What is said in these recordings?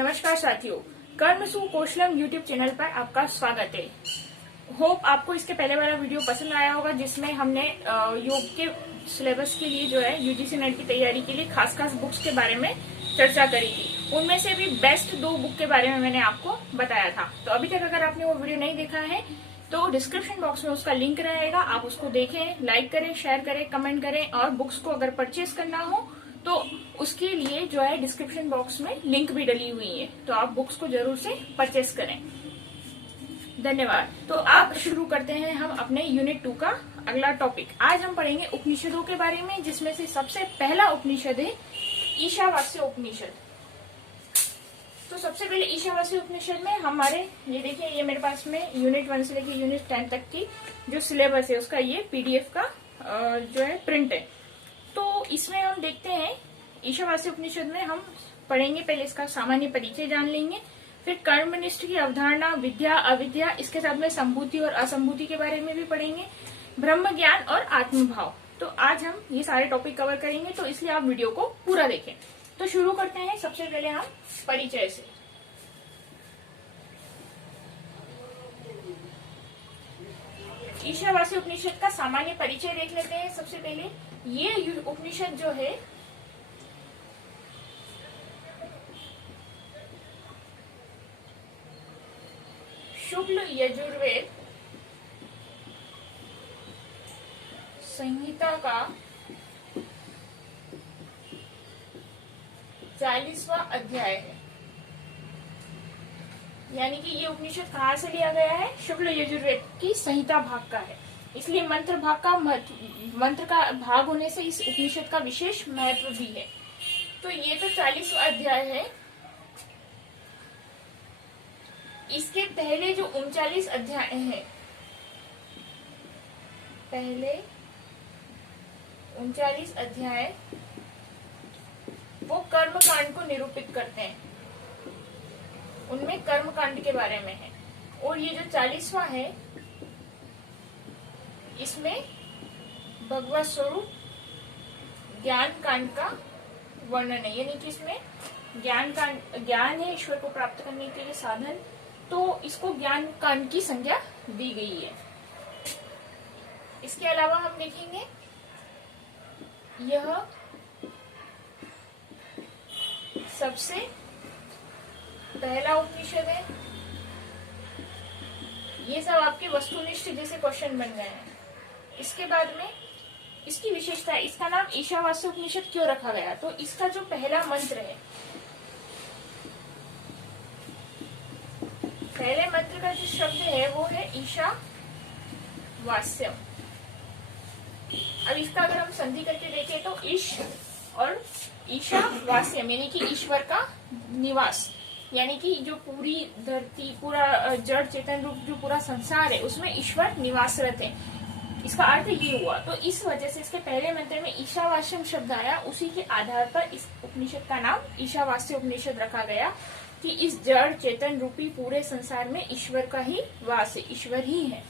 नमस्कार साथियों, कर्म सुकौशलम यूट्यूब चैनल पर आपका स्वागत है। होप आपको इसके पहले वाला वीडियो पसंद आया होगा, जिसमें हमने योग के सिलेबस के लिए जो है यूजीसी नेट की तैयारी के लिए खास बुक्स के बारे में चर्चा करी थी। उनमें से भी बेस्ट 2 बुक के बारे में मैंने आपको बताया था। तो अभी तक अगर आपने वो वीडियो नहीं देखा है तो डिस्क्रिप्शन बॉक्स में उसका लिंक रहेगा, आप उसको देखें, लाइक करें, शेयर करें, कमेंट करें। और बुक्स को अगर परचेज करना हो तो उसके लिए जो है डिस्क्रिप्शन बॉक्स में लिंक भी डली हुई है, तो आप बुक्स को जरूर से परचेज करें। धन्यवाद। तो आप शुरू करते हैं हम अपने यूनिट 2 का अगला टॉपिक। आज हम पढ़ेंगे उपनिषदों के बारे में, जिसमें से सबसे पहला उपनिषद है ईशावास्य उपनिषद। तो सबसे पहले ईशावास्य उपनिषद में हमारे ये देखिए, ये मेरे पास में यूनिट 1 से लेकर यूनिट 10 तक की जो सिलेबस है उसका ये पीडीएफ का जो है प्रिंट है। तो इसमें हम देखते हैं ईशावास्य उपनिषद में हम पढ़ेंगे, पहले इसका सामान्य परिचय जान लेंगे, फिर कर्मनिष्ठ की अवधारणा, विद्या अविद्या, इसके साथ में संभूति और असंभूति के बारे में भी पढ़ेंगे, ब्रह्म ज्ञान और आत्मभाव। तो आज हम ये सारे टॉपिक कवर करेंगे, तो इसलिए आप वीडियो को पूरा देखें। तो शुरू करते हैं सबसे पहले हम परिचय से। ईशावास्य उपनिषद का सामान्य परिचय देख लेते हैं। सबसे पहले ये उपनिषद जो है शुक्ल यजुर्वेद संहिता का 40वां अध्याय है। यानी कि ये उपनिषद कहाँ से लिया गया है? शुक्ल यजुर्वेद की संहिता भाग का है, इसलिए मंत्र का भाग होने से इस उपनिषद का विशेष महत्व भी है। तो ये तो 40वां अध्याय है। इसके पहले जो 39 अध्याय हैं, पहले 39 अध्याय वो कर्म कांड को निरूपित करते हैं, उनमें कर्म कांड के बारे में है। और ये जो 40वां है इसमें भगवत स्वरूप ज्ञान कांड का वर्णन है। यानी कि इसमें ज्ञान है, ईश्वर को प्राप्त करने के लिए साधन, तो इसको ज्ञान कांड की संज्ञा दी गई है। इसके अलावा हम देखेंगे यह सबसे पहला उपनिषद है। ये सब आपके वस्तुनिष्ठ जैसे क्वेश्चन बन गए हैं। इसके बाद में इसकी विशेषता है, इसका नाम ईशावास्य उपनिषद क्यों रखा गया? तो इसका जो पहला मंत्र है, पहले मंत्र का जो शब्द है वो है ईशावास्यम। अब इसका अगर हम संधि करके देखें तो ईश और ईशावास्यम यानी कि ईश्वर का निवास, यानी कि जो पूरी धरती, पूरा जड़ चेतन रूप जो पूरा संसार है उसमें ईश्वर निवासरत है। इसका अर्थ ये हुआ। तो इस वजह से इसके पहले मंत्र में ईशावास्यम शब्द आया। उसी के आधार पर इस उपनिषद का नाम ईशावास्य उपनिषद रखा गया कि इस जड़ चेतन रूपी पूरे संसार में ईश्वर का ही वास है, ईश्वर ही है।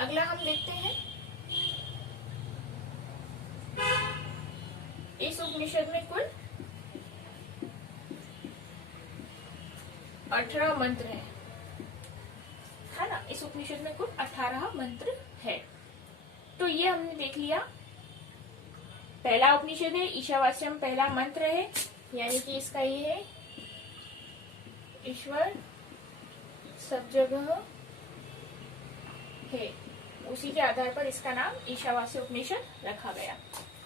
अगला हम देखते हैं, इस उपनिषद में कुल 18 मंत्र है ना? इस उपनिषद में कुल 18 मंत्र है। तो ये हमने देख लिया। पहला उपनिषद है ईशावास्यम, पहला मंत्र है, यानी कि इसका ये है ईश्वर सब जगह है। उसी के आधार पर इसका नाम ईशावास्य उपनिषद रखा गया।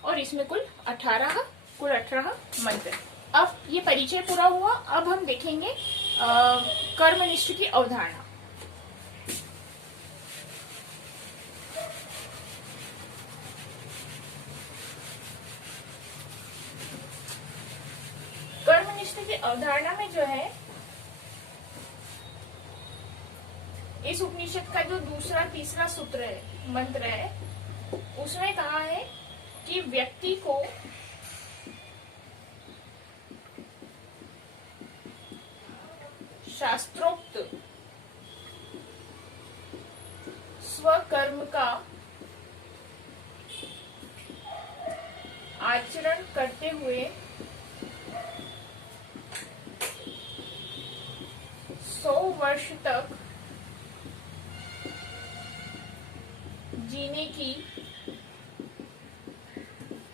और इसमें कुल 18 मंत्र। अब ये परिचय पूरा हुआ। अब हम देखेंगे कर्मनिष्ठ की अवधारणा। कर्मनिष्ठ की अवधारणा में जो है, इस उपनिषद का जो दूसरा तीसरा सूत्र है, मंत्र है, उसमें कहा है कि व्यक्ति को शास्त्रोक्त स्वकर्म का आचरण करते हुए 100 वर्ष तक जीने की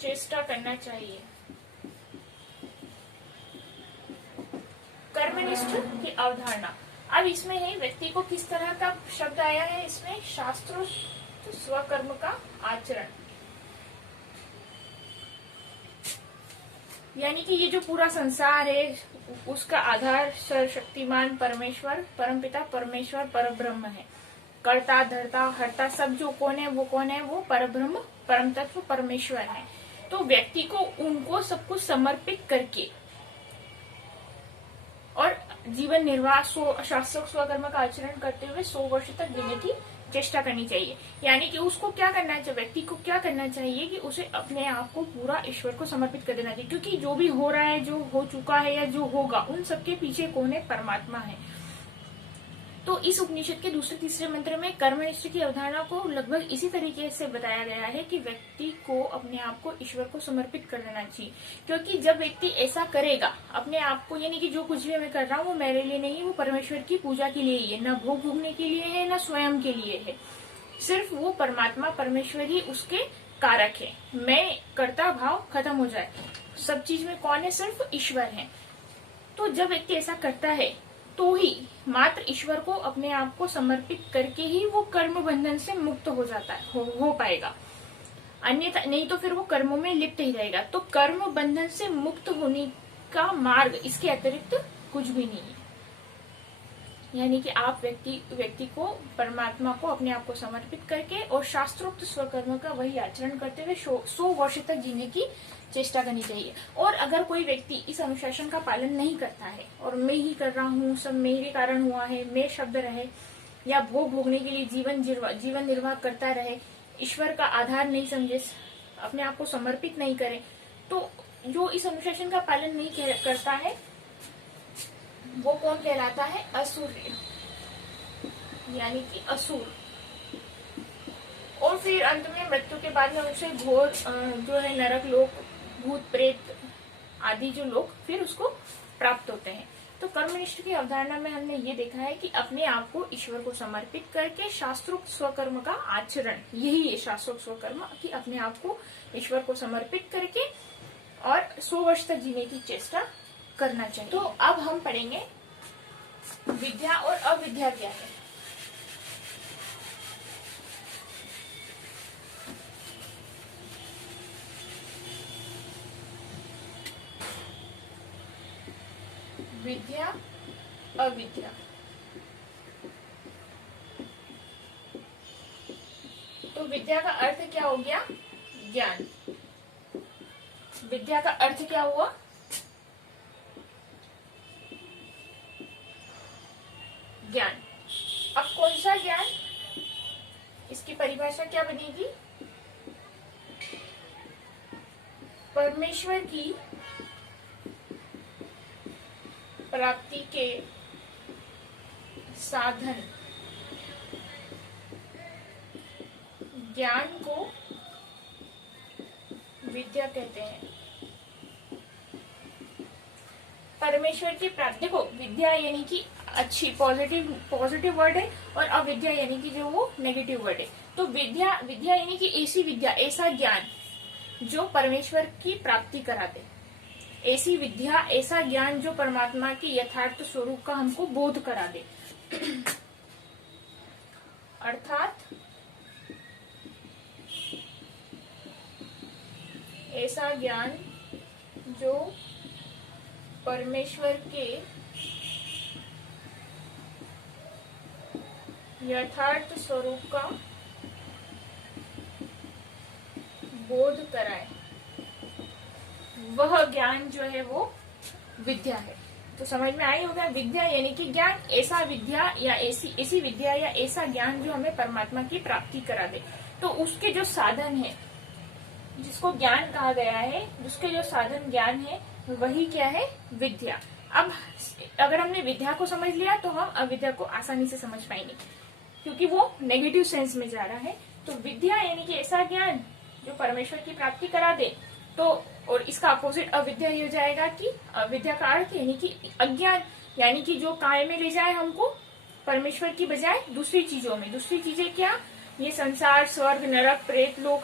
चेष्टा करना चाहिए। कर्मनिष्ठ की अवधारणा। अब इसमें है व्यक्ति को किस तरह का शब्द आया है, इसमें शास्त्रोक्त स्वकर्म का आचरण, यानी कि ये जो पूरा संसार है उसका आधार सर्वशक्तिमान परमेश्वर, परमपिता परमेश्वर परब्रह्म है। कर्ता धर्ता हर्ता सब जो कौन है वो परब्रह्म परम तत्व परमेश्वर है। तो व्यक्ति को उनको सब कुछ समर्पित करके और जीवन निर्वाह शास्त्रों स्वकर्म का आचरण करते हुए 100 वर्ष तक जीने की चेष्टा करनी चाहिए। यानी कि उसको क्या करना चाहिए, व्यक्ति को क्या करना चाहिए कि उसे अपने आप को पूरा ईश्वर को समर्पित कर देना चाहिए, क्योंकि जो भी हो रहा है, जो हो चुका है या जो होगा, उन सबके पीछे कौन है, परमात्मा है। तो इस उपनिषद के दूसरे तीसरे मंत्र में कर्मनिष्ठ की अवधारणा को लगभग इसी तरीके से बताया गया है कि व्यक्ति को अपने आप को ईश्वर को समर्पित कर देना चाहिए, क्योंकि जब व्यक्ति ऐसा करेगा अपने आप को, यानी कि जो कुछ भी मैं कर रहा हूँ वो मेरे लिए नहीं, वो परमेश्वर की पूजा के लिए ही है, न भोग भोगने के लिए है न स्वयं के लिए है, सिर्फ वो परमात्मा परमेश्वर ही उसके कारक है। मैं कर्ता भाव खत्म हो जाए, सब चीज में कौन है, सिर्फ ईश्वर है। तो जब व्यक्ति ऐसा करता है तो ही मात्र ईश्वर को अपने आप को समर्पित करके ही वो कर्म बंधन से मुक्त हो जाता है, हो पाएगा, अन्यथा नहीं तो फिर वो कर्मों में लिप्त ही रहेगा। तो कर्म बंधन से मुक्त होने का मार्ग इसके अतिरिक्त कुछ भी नहीं है। यानी कि आप व्यक्ति को परमात्मा को अपने आप को समर्पित करके और शास्त्रोक्त स्वकर्म का वही आचरण करते हुए 100 वर्ष तक जीने की चेष्टा करनी चाहिए। और अगर कोई व्यक्ति इस अनुशासन का पालन नहीं करता है और मैं ही कर रहा हूँ, सब मेरे कारण हुआ है, मैं शब्द रहे, या भोग भोगने के लिए जीवन निर्वाह करता रहे, ईश्वर का आधार नहीं समझे, अपने आप को समर्पित नहीं करे, तो जो इस अनुशासन का पालन नहीं करता है वो कौन कहलाता है, असुर, यानी कि असुर। और फिर अंत में मृत्यु के बाद में उसे घोर जो है नरक लोक, भूत प्रेत आदि जो लोग फिर उसको प्राप्त होते हैं। तो कर्मनिष्ठ की अवधारणा में हमने ये देखा है कि अपने आप को ईश्वर को समर्पित करके शास्त्रोक्त स्वकर्म का आचरण, यही है शास्त्रोक्त स्वकर्म, कि अपने आप को ईश्वर को समर्पित करके और 100 वर्ष तक जीने की चेष्टा करना चाहिए। तो अब हम पढ़ेंगे विद्या और अविद्या क्या है। विद्या अविद्या। तो विद्या का अर्थ क्या हो गया, ज्ञान। विद्या का अर्थ क्या हुआ, ज्ञान। अब कौन सा ज्ञान, इसकी परिभाषा क्या बनेगी, परमेश्वर की प्राप्ति के साधन ज्ञान को विद्या कहते हैं। परमेश्वर की प्राप्ति, देखो विद्या यानी कि अच्छी पॉजिटिव वर्ड है, और अविद्या यानी कि जो वो नेगेटिव वर्ड है। तो विद्या यानी कि ऐसी विद्या, ऐसा ज्ञान जो परमेश्वर की प्राप्ति करा दे, ऐसी विद्या, ऐसा ज्ञान जो परमात्मा के यथार्थ स्वरूप का हमको बोध करा दे। अर्थात ऐसा ज्ञान जो परमेश्वर के यथार्थ स्वरूप का बोध कराए, वह ज्ञान जो है वो विद्या है। तो समझ में आई होगा, विद्या यानी कि ज्ञान, ऐसा विद्या या ऐसी विद्या या ऐसा ज्ञान जो हमें परमात्मा की प्राप्ति करा दे। तो उसके जो साधन है, जिसको ज्ञान कहा गया है, जिसके जो साधन ज्ञान है, वही क्या है, विद्या। अब अगर हमने विद्या को समझ लिया तो हम अविद्या को आसानी से समझ पाएंगे, क्योंकि वो नेगेटिव सेंस में जा रहा है। तो विद्या यानी कि ऐसा ज्ञान जो परमेश्वर की प्राप्ति करा दे। तो और इसका अपोजिट अविद्या ये हो जाएगा कि अविद्या का अर्थ यानी कि अज्ञान, यानी कि जो काय में ले जाए हमको परमेश्वर की बजाय दूसरी चीजों में। दूसरी चीजें क्या? ये संसार, स्वर्ग, नरक, प्रेत लोक,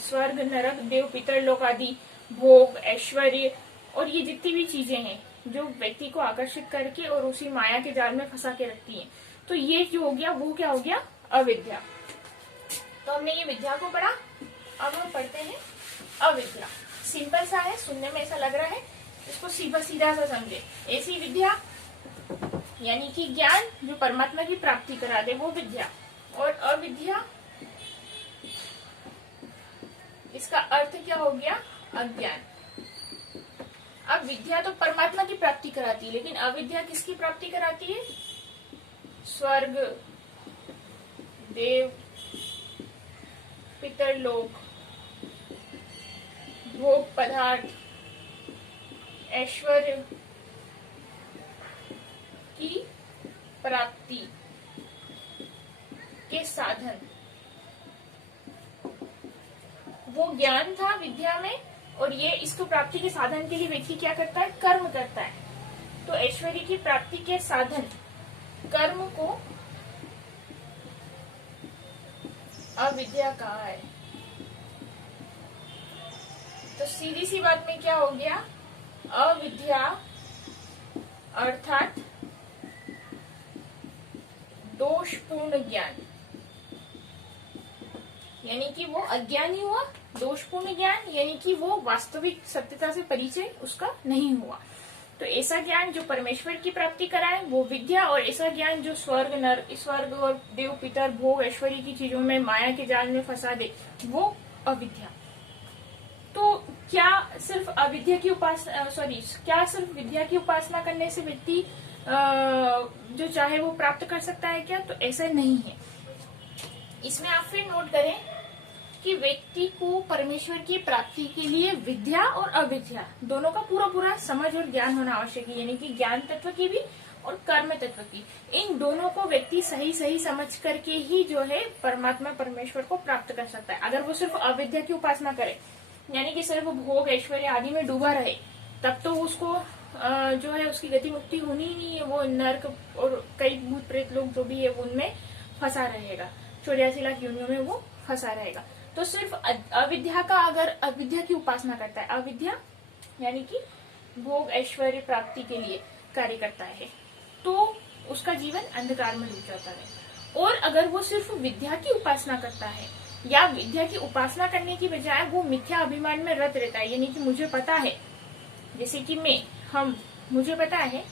स्वर्ग, नरक, देव, पितर लोक आदि, भोग, ऐश्वर्य और ये जितनी भी चीजें हैं जो व्यक्ति को आकर्षित करके और उसी माया के जाल में फंसा के रखती हैं। तो ये जो हो गया वो क्या हो गया? अविद्या। तो हमने ये विद्या को पढ़ा, अब हम पढ़ते हैं अविद्या। सिंपल सा है, सुनने में ऐसा लग रहा है, इसको सीधा सीधा सा समझे। ऐसी विद्या यानी कि ज्ञान जो परमात्मा की प्राप्ति करा दे वो विद्या, और अविद्या इसका अर्थ क्या हो गया? अज्ञान। अब विद्या तो परमात्मा की प्राप्ति कराती है, लेकिन अविद्या किसकी प्राप्ति कराती है? स्वर्ग, देव, पितरलोक, भोग पदार्थ, ऐश्वर्य की प्राप्ति के साधन। वो ज्ञान था विद्या में, और ये इसको प्राप्ति के साधन के लिए व्यक्ति क्या करता है? कर्म करता है। तो ऐश्वर्य की प्राप्ति के साधन कर्म को अविद्या कहा है। तो सीधी सी बात में क्या हो गया? अविद्या अर्थात दोषपूर्ण ज्ञान, यानी कि वो अज्ञानी हुआ। दोषपूर्ण ज्ञान यानी कि वो वास्तविक सत्यता से परिचय उसका नहीं हुआ। तो ऐसा ज्ञान जो परमेश्वर की प्राप्ति कराए वो विद्या, और ऐसा ज्ञान जो स्वर्ग और देव, पितर, भोग, ऐश्वर्य की चीजों में माया के जाल में फंसा दे वो अविद्या। तो क्या सिर्फ अविद्या की उपासना क्या सिर्फ विद्या की उपासना करने से व्यक्ति जो चाहे वो प्राप्त कर सकता है क्या? तो ऐसा नहीं है। इसमें आप फिर नोट करें कि व्यक्ति को परमेश्वर की प्राप्ति के लिए विद्या और अविद्या दोनों का पूरा समझ और ज्ञान होना आवश्यक है, यानी कि ज्ञान तत्व की भी और कर्म तत्व की। इन दोनों को व्यक्ति सही समझ करके ही जो है परमात्मा परमेश्वर को प्राप्त कर सकता है। अगर वो सिर्फ अविद्या की उपासना करे, यानी कि सिर्फ भोग, ऐश्वर्य आदि में डूबा रहे, तब तो उसको जो है उसकी गति मुक्ति होनी ही नहीं है। वो नर्क और कई भूत प्रेत लोग जो भी है उनमें फंसा रहेगा, 84 लाख योनियों में वो फंसा रहेगा। तो सिर्फ अविद्या का अगर अविद्या की उपासना करता है, अविद्या यानी कि भोग ऐश्वर्य प्राप्ति के लिए कार्य करता है, तो उसका जीवन अंधकार में डूब जाता है। और अगर वो सिर्फ विद्या की उपासना करता है, या विद्या की उपासना करने की बजाय वो मिथ्या अभिमान में रत रहता है, यानी कि मुझे पता है, जैसे कि मुझे पता है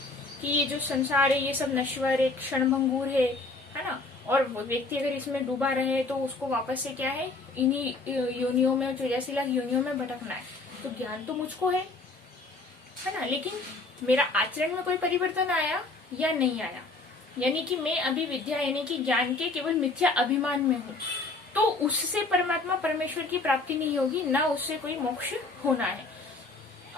कि ये जो संसार है ये सब नश्वर है, क्षणभंगुर है ना, और व्यक्ति अगर इसमें डूबा रहे तो उसको वापस से क्या है, इन्हीं योनियों में, 84 लाख योनियों में भटकना है। तो ज्ञान तो मुझको है ना, लेकिन मेरा आचरण में कोई परिवर्तन आया या नहीं आया, यानी कि मैं अभी विद्या यानी कि ज्ञान के केवल मिथ्या अभिमान में हूँ, तो उससे परमात्मा परमेश्वर की प्राप्ति नहीं होगी, ना उससे कोई मोक्ष होना है।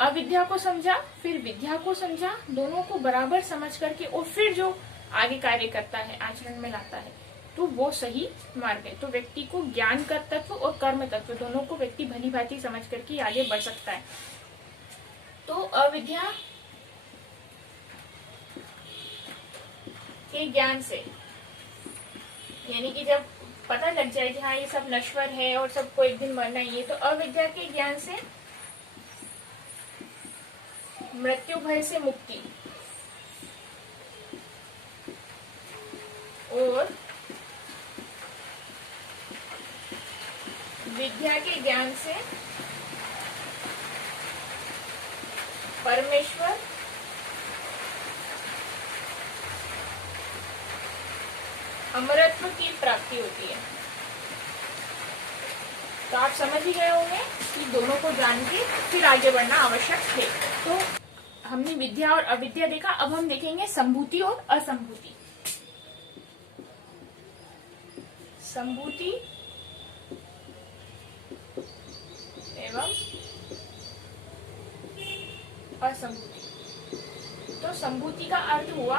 अविद्या को समझा, फिर विद्या को समझा, दोनों को बराबर समझ करके और फिर जो आगे कार्य करता है, आचरण में लाता है, तो वो सही मार्ग है। तो व्यक्ति को ज्ञान का तत्व और कर्म तत्व दोनों को व्यक्ति भली भांति समझ करके आगे बढ़ सकता है। तो अविद्या के ज्ञान से, यानी कि जब पता लग जाए कि हाँ ये सब नश्वर है और सबको एक दिन मरना ही है, तो अविद्या के ज्ञान से मृत्यु भय से मुक्ति और विद्या के ज्ञान से परमेश्वर अमरत्व की प्राप्ति होती है। तो आप समझ ही गए होंगे कि दोनों को जान के फिर आगे बढ़ना आवश्यक है। तो हमने विद्या और अविद्या देखा, अब हम देखेंगे संभूति और असंभूति। संभूति एवं असंभूति। तो संभूति का अर्थ हुआ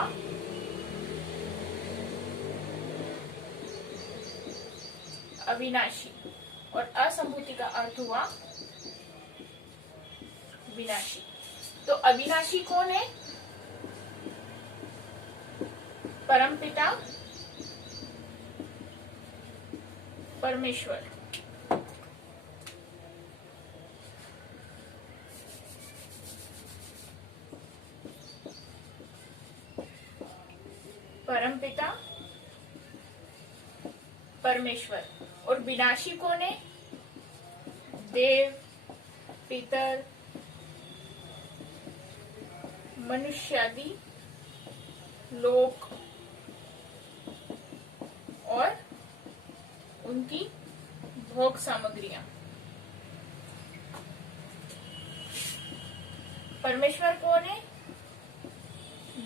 अविनाशी और असंभूति का अर्थ हुआ विनाशी। तो अविनाशी कौन है? परमपिता परमेश्वर। परमपिता परमेश्वर। और विनाशी कौन है? देव, पितर, मनुष्यादि लोक और उनकी भोग सामग्रियां। परमेश्वर कौन है?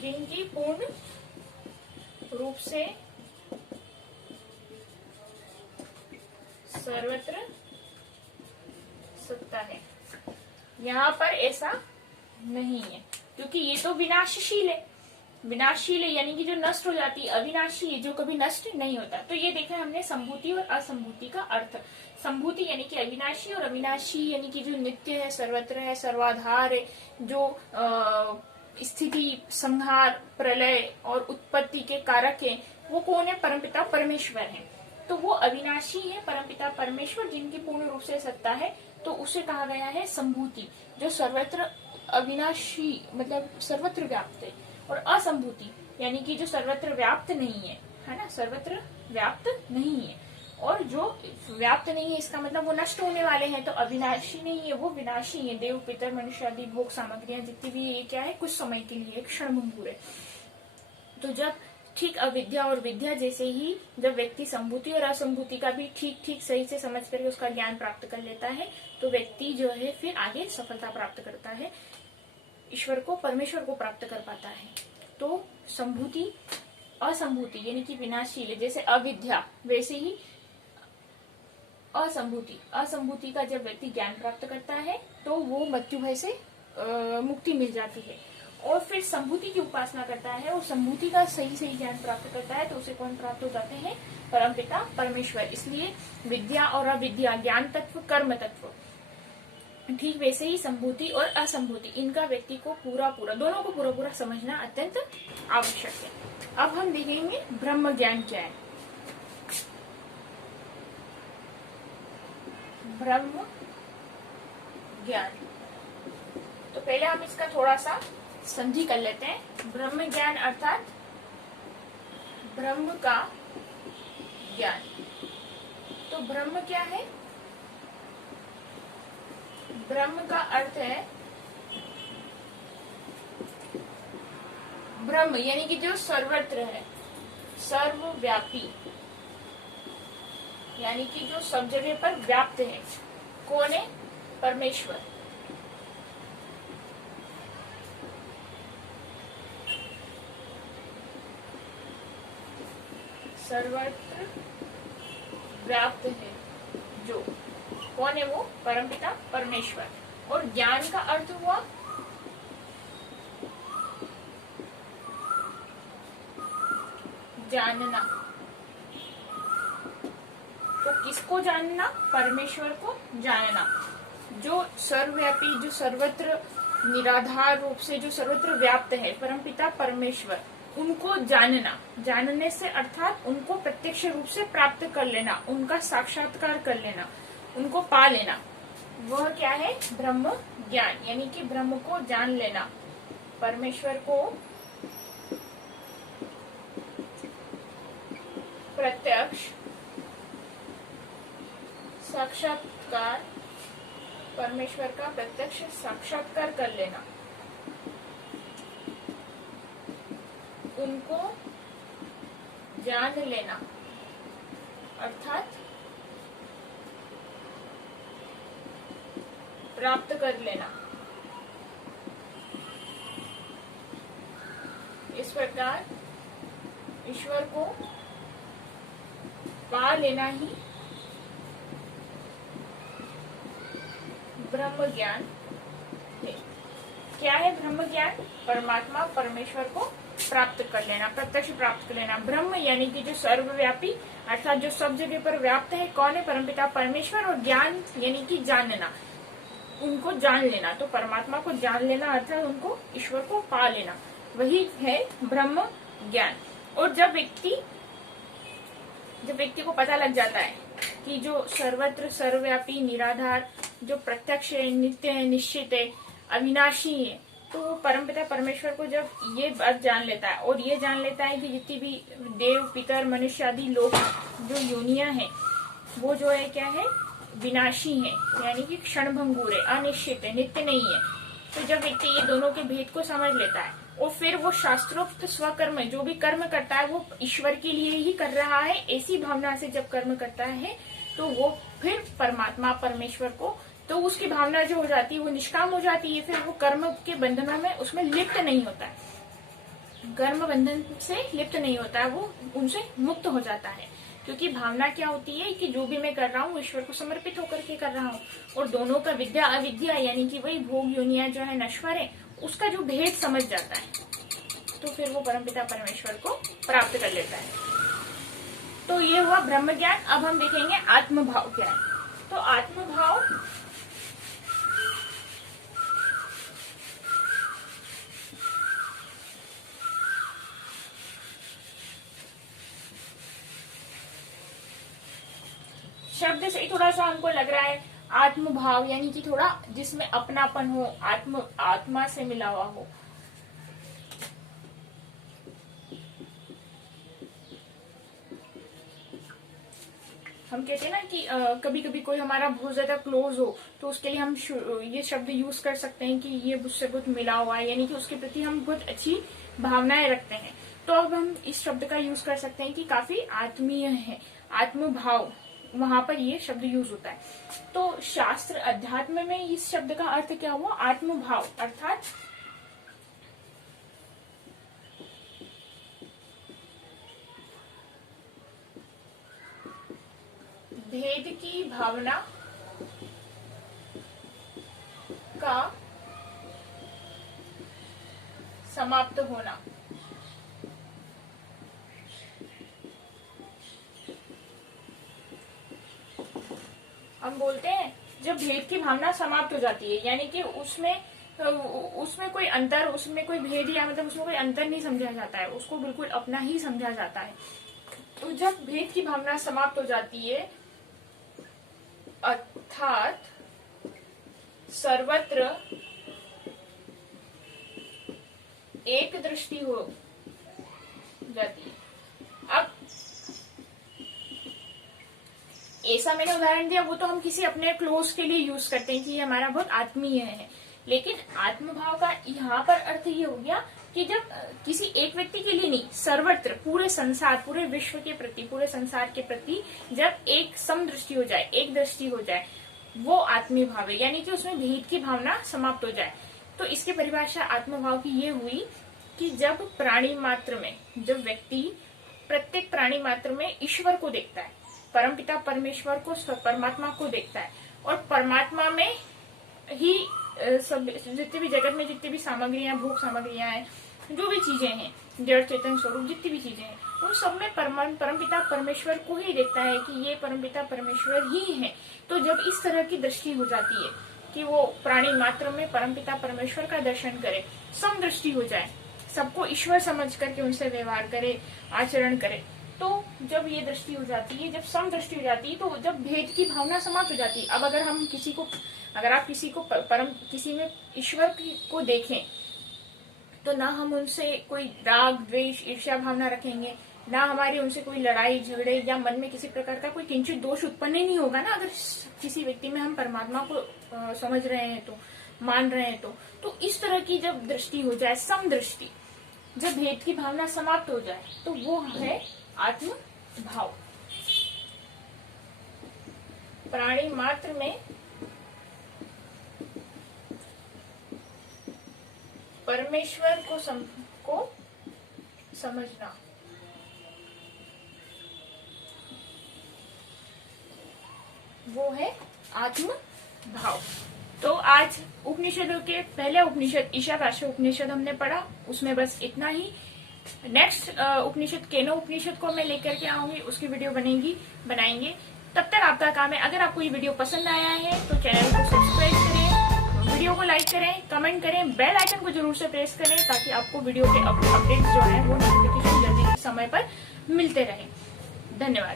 जिनकी पूर्ण रूप से सर्वत्र सत्ता है। यहाँ पर ऐसा नहीं है, क्योंकि ये तो विनाशशील है। विनाशशील है यानी कि जो नष्ट हो जाती है, अविनाशी है जो कभी नष्ट नहीं होता। तो ये देखा हमने संभूति और असंभूति का अर्थ। संभूति यानी कि अविनाशी, और अविनाशी यानी कि जो नित्य है, सर्वत्र है, सर्वाधार है, जो स्थिति, संहार, प्रलय और उत्पत्ति के कारक है, वो कौन है? परमपिता परमेश्वर है। तो वो अविनाशी है परमपिता परमेश्वर, जिनकी पूर्ण रूप से सत्ता है। तो उसे कहा गया है संभूति, जो सर्वत्र अविनाशी मतलब सर्वत्र व्याप्त है। और असंभूति यानी कि जो सर्वत्र व्याप्त नहीं है ना, सर्वत्र व्याप्त नहीं है। और जो व्याप्त नहीं है इसका मतलब वो नष्ट होने वाले हैं। तो अविनाशी नहीं है, वो विनाशी है। देव, पितर, मनुष्य आदि भोग सामग्रियां जितनी भी ये क्या है? कुछ समय के लिए, क्षण भंगुर है। तो जब ठीक अविद्या और विद्या जैसे ही जब व्यक्ति संभूति और असंभूति का भी ठीक ठीक सही से समझ करके उसका ज्ञान प्राप्त कर लेता है, तो व्यक्ति जो है फिर आगे सफलता प्राप्त करता है, ईश्वर को, परमेश्वर को प्राप्त कर पाता है। तो संभूति असंभूति यानी कि विनाशील, जैसे अविद्या वैसे ही असंभूति। असंभूति का जब व्यक्ति ज्ञान प्राप्त करता है तो वो मृत्यु भय से मुक्ति मिल जाती है। और फिर संभूति की उपासना करता है और संभूति का सही सही ज्ञान प्राप्त करता है, तो उसे कौन प्राप्त हो जाते हैं? परमपिता परमेश्वर। इसलिए विद्या और अविद्या, ज्ञान तत्व, कर्म तत्व, ठीक वैसे ही संभूति और असंभूति, इनका व्यक्ति को दोनों को पूरा समझना अत्यंत आवश्यक है। अब हम देखेंगे ब्रह्म ज्ञान क्या है। ब्रह्म ज्ञान, तो पहले हम इसका थोड़ा सा संधि कर लेते हैं। ब्रह्म ज्ञान अर्थात ब्रह्म का ज्ञान। तो ब्रह्म क्या है? ब्रह्म का अर्थ है ब्रह्म यानी कि जो सर्वत्र है, सर्वव्यापी, यानी कि जो सब जगह पर व्याप्त है। कौन है? परमेश्वर। सर्वत्र व्याप्त है जो, कौन है वो? परमपिता परमेश्वर। और ज्ञान का अर्थ हुआ जानना। तो किसको जानना? परमेश्वर को जानना, जो सर्वव्यापी, जो सर्वत्र निराधार रूप से जो सर्वत्र व्याप्त है, परमपिता परमेश्वर, उनको जानना। जानने से अर्थात उनको प्रत्यक्ष रूप से प्राप्त कर लेना, उनका साक्षात्कार कर लेना, उनको पा लेना, वह क्या है? ब्रह्म ज्ञान, यानी कि ब्रह्म को जान लेना, परमेश्वर को प्रत्यक्ष साक्षात्कार, परमेश्वर का प्रत्यक्ष साक्षात्कार कर लेना, उनको जान लेना, अर्थात प्राप्त कर लेना। इस प्रकार ईश्वर को पा लेना ही ब्रह्म ज्ञान है। क्या है ब्रह्म ज्ञान? परमात्मा परमेश्वर को प्राप्त कर लेना, प्रत्यक्ष प्राप्त कर लेना। ब्रह्म यानी कि जो सर्वव्यापी अर्थात जो सब जगह पर व्याप्त है, कौन है? परमपिता परमेश्वर। और ज्ञान यानी कि जानना, उनको जान लेना। तो परमात्मा को जान लेना अर्थात उनको, ईश्वर को पा लेना, वही है ब्रह्म ज्ञान। और जब व्यक्ति को पता लग जाता है कि जो सर्वत्र सर्वव्यापी निराधार, जो प्रत्यक्ष है, नित्य है, निश्चित है, अविनाशी है, तो वो परमपिता परमेश्वर को जब ये बात जान लेता है और ये जान लेता है कि जितनी भी देव पितर मनुष्य आदि लोग जो योनियां हैं वो जो है क्या है, विनाशी है, यानी कि क्षणभंगुर है, अनिश्चित है, नित्य नहीं है। तो जब व्यक्ति ये दोनों के भेद को समझ लेता है और फिर वो शास्त्रोक्त स्वकर्म जो भी कर्म करता है वो ईश्वर के लिए ही कर रहा है, ऐसी भावना से जब कर्म करता है तो वो फिर परमात्मा परमेश्वर को, तो उसकी भावना जो हो जाती है वो निष्काम हो जाती है। फिर वो कर्म के बंधनों में उसमें लिप्त नहीं होता है, कर्म बंधन से लिप्त नहीं होता है, वो उनसे मुक्त हो जाता है। क्योंकि भावना क्या होती है कि जो भी मैं कर रहा हूँ ईश्वर को समर्पित होकर के कर रहा हूँ, और दोनों का विद्या अविद्या यानी कि वही भोग योनिया जो है नश्वर है, उसका जो भेद समझ जाता है तो फिर वो परमपिता परमेश्वर को प्राप्त कर लेता है। तो ये हुआ ब्रह्म ज्ञान। अब हम देखेंगे आत्मभाव क्या है। तो आत्मभाव शब्द से ही थोड़ा सा हमको लग रहा है आत्मभाव यानी कि थोड़ा जिसमें अपनापन हो, आत्मा से मिला हुआ हो। हम कहते हैं ना कि कभी कभी कोई हमारा बहुत ज्यादा क्लोज हो तो उसके लिए हम ये शब्द यूज कर सकते हैं कि ये मुझसे बहुत मिला हुआ है, यानी कि उसके प्रति हम बहुत अच्छी भावनाएं रखते हैं। तो अब हम इस शब्द का यूज कर सकते हैं कि काफी आत्मीय है, आत्मभाव, वहां पर ये शब्द यूज होता है। तो शास्त्र अध्यात्म में इस शब्द का अर्थ क्या हुआ, आत्मभाव, अर्थात भेद की भावना का समाप्त होना। हम बोलते हैं जब भेद की भावना समाप्त हो जाती है, यानी कि उसमें कोई अंतर, उसमें कोई भेद या मतलब उसमें कोई अंतर नहीं समझा जाता है, उसको बिल्कुल अपना ही समझा जाता है। तो जब भेद की भावना समाप्त हो जाती है अर्थात सर्वत्र एक दृष्टि हो जाती है। अब ऐसा मैंने उदाहरण दिया, वो तो हम किसी अपने क्लोज के लिए यूज करते हैं कि ये हमारा बहुत आत्मीय है, लेकिन आत्मभाव का यहाँ पर अर्थ ये हो गया कि जब किसी एक व्यक्ति के लिए नहीं, सर्वत्र पूरे संसार, पूरे विश्व के प्रति, पूरे संसार के प्रति जब एक समदृष्टि हो जाए, एक दृष्टि हो जाए, वो आत्मीय भाव है, यानी कि उसमें भेद की भावना समाप्त हो जाए। तो इसकी परिभाषा आत्मभाव की ये हुई कि जब प्राणी मात्र में, जब व्यक्ति प्रत्येक प्राणी मात्र में ईश्वर को देखता है, परमपिता परमेश्वर को, परमात्मा को देखता है, और परमात्मा में ही सब जितनी भी जगत में जितनी भी सामग्रियां, भोग सामग्रियां हैं, जो भी चीजें हैं, जड़ चेतन स्वरूप जितनी भी चीजें हैं, उन सब में परमपिता परमेश्वर को ही देखता है कि ये परमपिता परमेश्वर ही है। तो जब इस तरह की दृष्टि हो जाती है कि वो प्राणी मात्र में परमपिता परमेश्वर का दर्शन करे, समदृष्टि हो जाए, सबको ईश्वर समझ करके उनसे व्यवहार करे, आचरण करे, तो जब ये दृष्टि हो जाती है, जब समदृष्टि हो जाती है, तो जब भेद की भावना समाप्त हो जाती है। अब अगर आप किसी को किसी में ईश्वर को देखें तो ना हम उनसे कोई राग द्वेष ईर्ष्या भावना रखेंगे, ना हमारी उनसे कोई लड़ाई झगड़े या मन में किसी प्रकार का कोई किंचित दोष उत्पन्न ही नहीं होगा ना। अगर किसी व्यक्ति में हम परमात्मा को समझ रहे हैं, तो मान रहे हैं, तो इस तरह की जब दृष्टि हो जाए, समदृष्टि, जब भेद की भावना समाप्त हो जाए, तो वो है आत्म भाव। प्राणी मात्र में परमेश्वर को समझना, वो है आत्म भाव। तो आज उपनिषदों के पहले उपनिषद ईशावास्य उपनिषद हमने पढ़ा, उसमें बस इतना ही। नेक्स्ट उपनिषद केनो उपनिषद को मैं लेकर के आऊंगी, उसकी वीडियो बनाएंगे। तब तक आपका काम है, अगर आपको ये वीडियो पसंद आया है तो चैनल को सब्सक्राइब करें, वीडियो को लाइक करें, कमेंट करें, बेल आइकन को जरूर से प्रेस करें ताकि आपको वीडियो के अपडेट्स जो है वो नोटिफिकेशन जल्दी समय पर मिलते रहे। धन्यवाद।